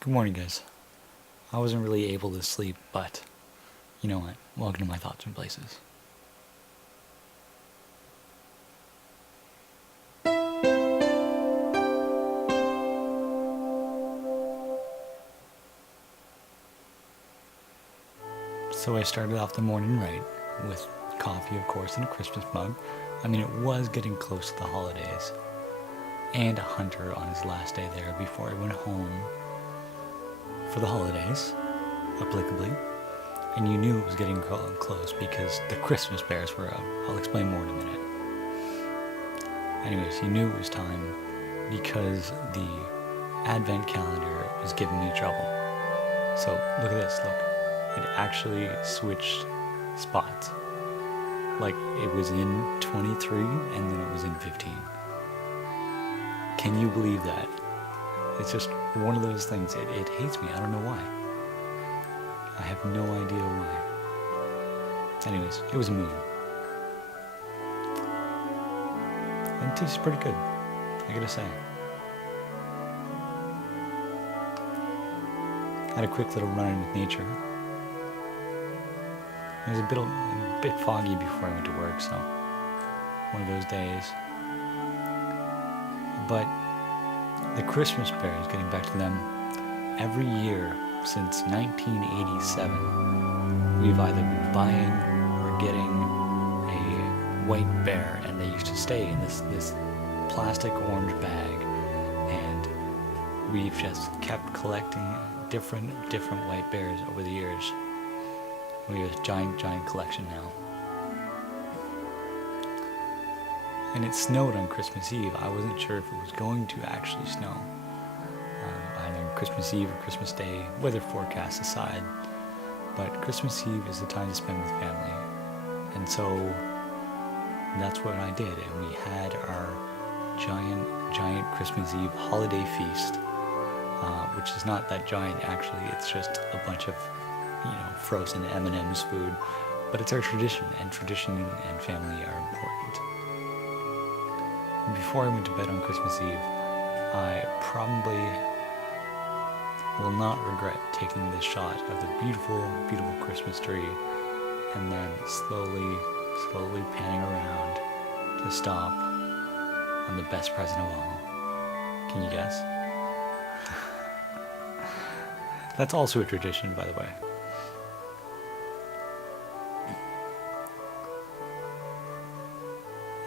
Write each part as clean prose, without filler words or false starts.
Good morning, guys. I wasn't really able to sleep, but you know what? Welcome to my thoughts and places. So I started off the morning right with coffee, of course, and a Christmas mug. I mean, it was getting close to the holidays. And a hunter on his last day there before he went home for the holidays, applicably. And you knew it was getting close because the Christmas bears were up. I'll explain more in a minute. Anyways, you knew it was time because the advent calendar was giving me trouble. So look at this, look. It actually switched spots. Like it was in 23 and then it was in 15. Can you believe that? It's just one of those things. It hates me. I don't know why. I have no idea why. Anyways, it was a moon. And it tastes pretty good, I gotta say. Had a quick little run in with nature. It was a bit foggy before I went to work, so one of those days. But the Christmas bears, getting back to them, every year since 1987, we've either been buying or getting a white bear, and they used to stay in this plastic orange bag, and we've just kept collecting different white bears over the years. We have a giant collection now. And it snowed on Christmas Eve. I wasn't sure if it was going to actually snow. Either Christmas Eve or Christmas Day, weather forecast aside. But Christmas Eve is the time to spend with family. And so that's what I did. And we had our giant Christmas Eve holiday feast, which is not that giant actually. It's just a bunch of frozen M&M's food, but it's our tradition, and tradition and family are important. And before I went to bed on Christmas Eve, I probably will not regret taking this shot of the beautiful Christmas tree, and then slowly panning around to stop on the best present of all. Can you guess? That's also a tradition, by the way.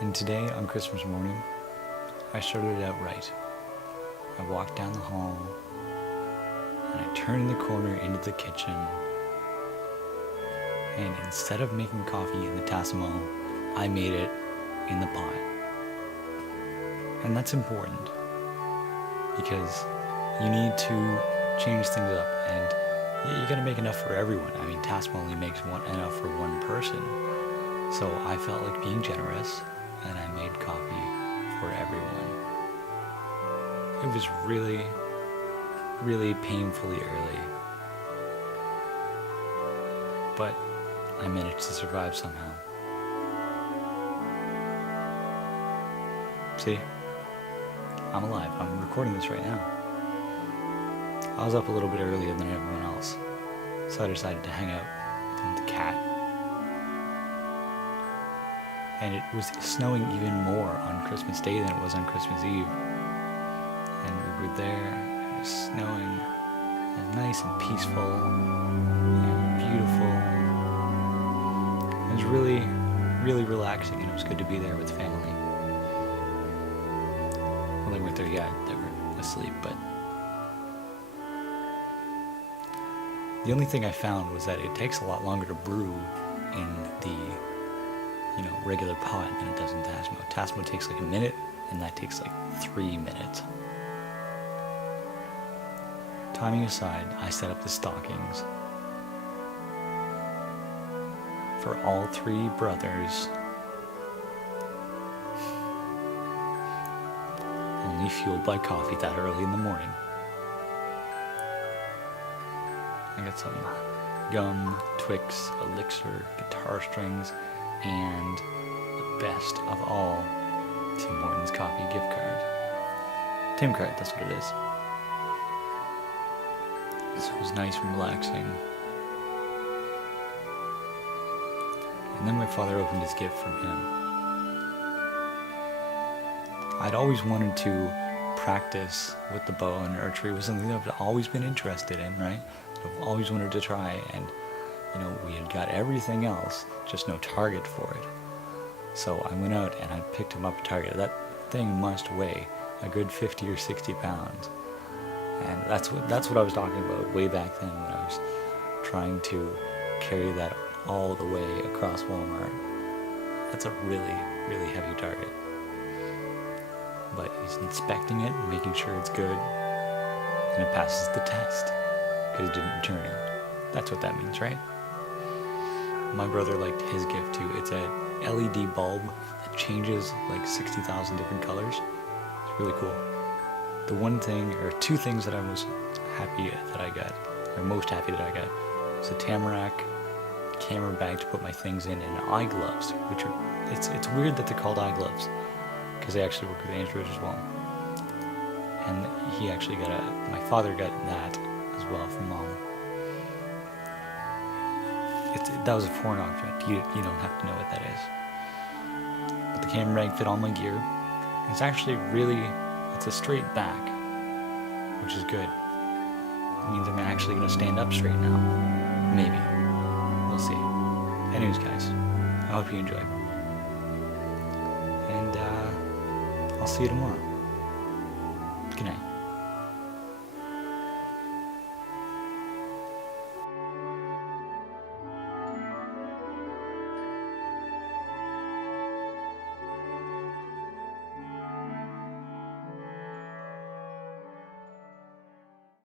And today, on Christmas morning, I started it out right. I walked down the hall, and I turned the corner into the kitchen, and instead of making coffee in the Tassimo, I made it in the pot. And that's important, because you need to change things up, and you gotta make enough for everyone. I mean, Tassimo only makes enough for one person, so I felt like being generous, and I made coffee for everyone. It was really painfully early, but I managed to survive somehow. See? I'm alive. I'm recording this right now. I was up a little bit earlier than everyone else, so I decided to hang out with the cat. And it was snowing even more on Christmas Day than it was on Christmas Eve. And we were there, and it was snowing, and nice and peaceful, and beautiful. It was really relaxing, and it was good to be there with family. Well, they weren't there yet, they were asleep, but the only thing I found was that it takes a lot longer to brew in the regular pot than it does in Tassimo. Tassimo takes like a minute, and that takes like 3 minutes. Timing aside, I set up the stockings for all 3 brothers, only fueled by coffee that early in the morning. I got some gum, Twix, Elixir, guitar strings, and the best of all, Tim Hortons coffee gift card. Tim card, that's what it is. So it was nice and relaxing. And then my father opened his gift from him. I'd always wanted to practice with the bow, and archery was something that I've always been interested in, right? I've always wanted to try, and we had got everything else, just no target for it. So I went out and I picked him up a target. That thing must weigh a good 50 or 60 pounds. And that's what I was talking about way back then when I was trying to carry that all the way across Walmart. That's a really, really heavy target. But he's inspecting it and making sure it's good, and it passes the test because it didn't return it. That's what that means, right? My brother liked his gift too. It's a LED bulb that changes like 60,000 different colors. It's really cool. The one thing, or two things that I was happy that I got, or most happy that I got, was a Tamarack camera bag to put my things in, and eye gloves, which are, it's weird that they're called eye gloves, because they actually work with Android as well. And he actually my father got that as well from Mom. That was a foreign object. You don't have to know what that is. But the camera bag fit all my gear. It's actually it's a straight back, which is good. It means I'm actually going to stand up straight now. Maybe. We'll see. Anyways, guys, I hope you enjoy. And I'll see you tomorrow. Good night.